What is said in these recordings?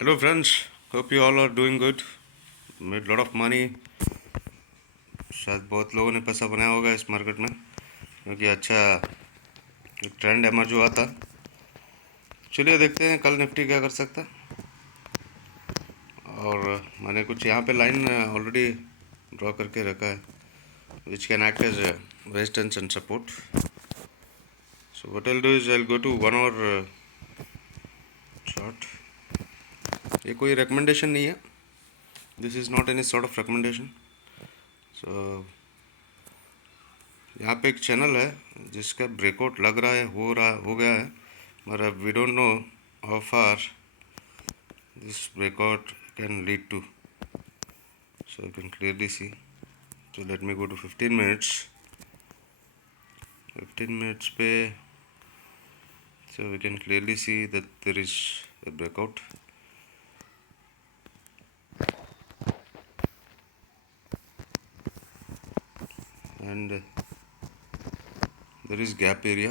Hello friends, hope you all are doing good. Made lot of money. शायद बहुत लोगों ने पैसा बनाया होगा इस मार्केट में क्योंकि अच्छा एक ट्रेंड एमर्ज हुआ था। चलिए देखते हैं कल निफ्टी क्या कर सकता है। और मैंने कुछ यहाँ पे लाइन ऑलरेडी ड्रॉ करके रखा है which can act as resistance and support. So what I will do is I will go to 1 hour chart. ये कोई रिकमेंडेशन नहीं है, this is not any sort of recommendation. So यहाँ पे एक चैनल है जिसका ब्रेकआउट लग रहा है, हो गया है, but we don't know how far this breakout can lead to. So you can clearly see. So let me go to 15 minutes. 15 minutes पे, so we can clearly see that there is a breakout. And there is gap area.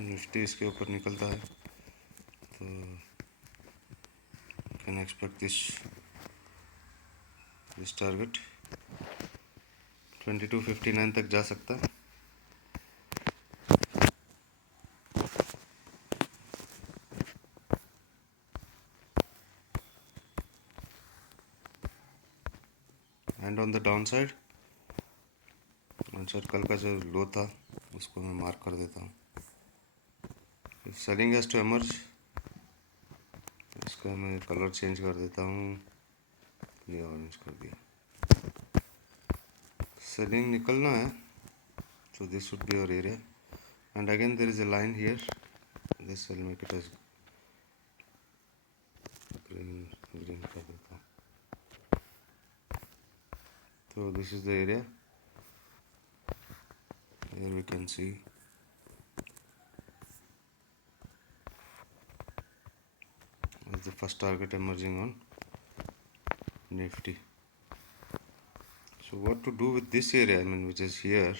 Nifty इसके ऊपर निकलता है तो can expect this target 2259 तक जा सकता है। And on the down side कल का जो लो था उसको मैं मार्क कर देता हूँ। सेलिंग हैज़ टू एमर्ज, इसका मैं कलर चेंज कर देता हूँ, ये ऑरेंज कर दिया। सेलिंग निकलना है so this should be your area, and again there is a line here, this will make it as green कर देता हूँ। So this is the area, here we can see as the first target emerging on Nifty. So what to do with this area, I mean which is here,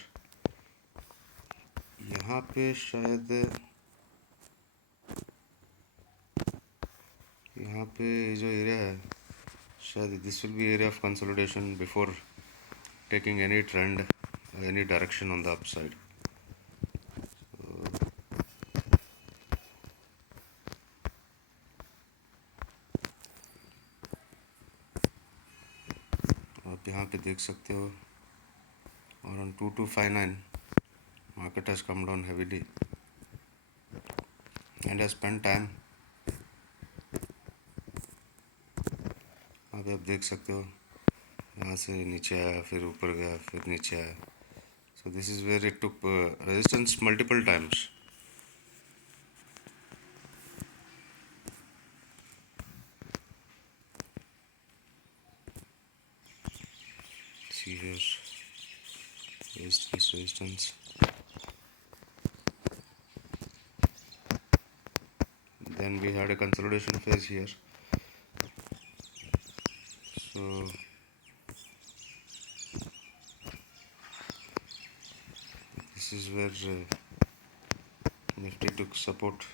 यहाँ पे शायद यहाँ पे जो area है शायद this will be area of consolidation before taking any trend, any direction on the upside. आप यहाँ पे देख सकते हो और on 2259 market has come down heavily and has spent time. अभी आप देख सकते हो यहाँ से नीचे आया, फिर ऊपर गया, फिर नीचे आया. So this is where it took resistance multiple times. See here, resistance. Then we had a consolidation phase here. So this is where Nifty took support.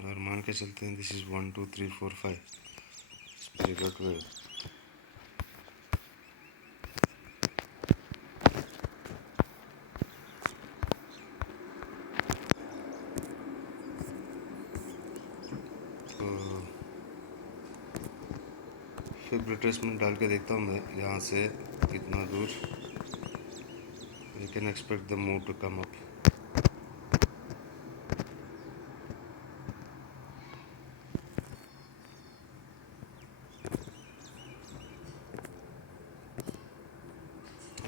और मान के चलते हैं दिस इज 1 2 3 4 5 स्पिरिट वेव. तो फिर रिट्रेसमेंट डाल के देखता हूँ मैं यहाँ से कितना दूर we can expect the move to come up.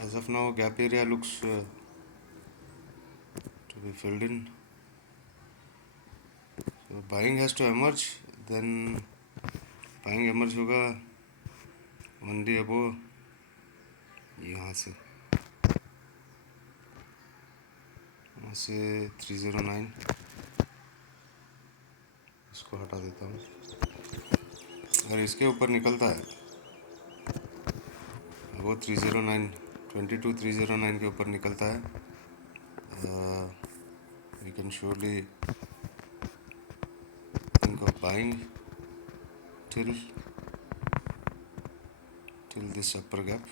As of now, gap area looks to be filled in. So buying has to emerge. Then buying emerge होगा on the above यहाँ से 309 इसको हटा देता हूँ। अगर इसके ऊपर निकलता है वो 309 22,309 के ऊपर निकलता है, we can surely think of buying till this upper gap।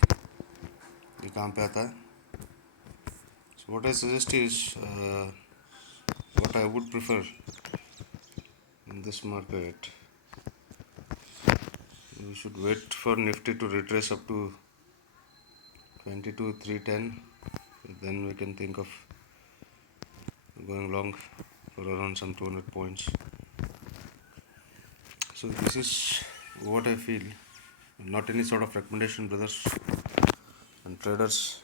ये कहाँ पे आता है? So what I suggest is what I would prefer in this market, we should wait for Nifty to retrace up to 22,310, then we can think of going long for around some 200 points. So this is what I feel, not any sort of recommendation, brothers and traders.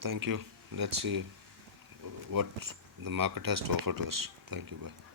Thank you. Let's see what the market has to offer to us. Thank you. Bye.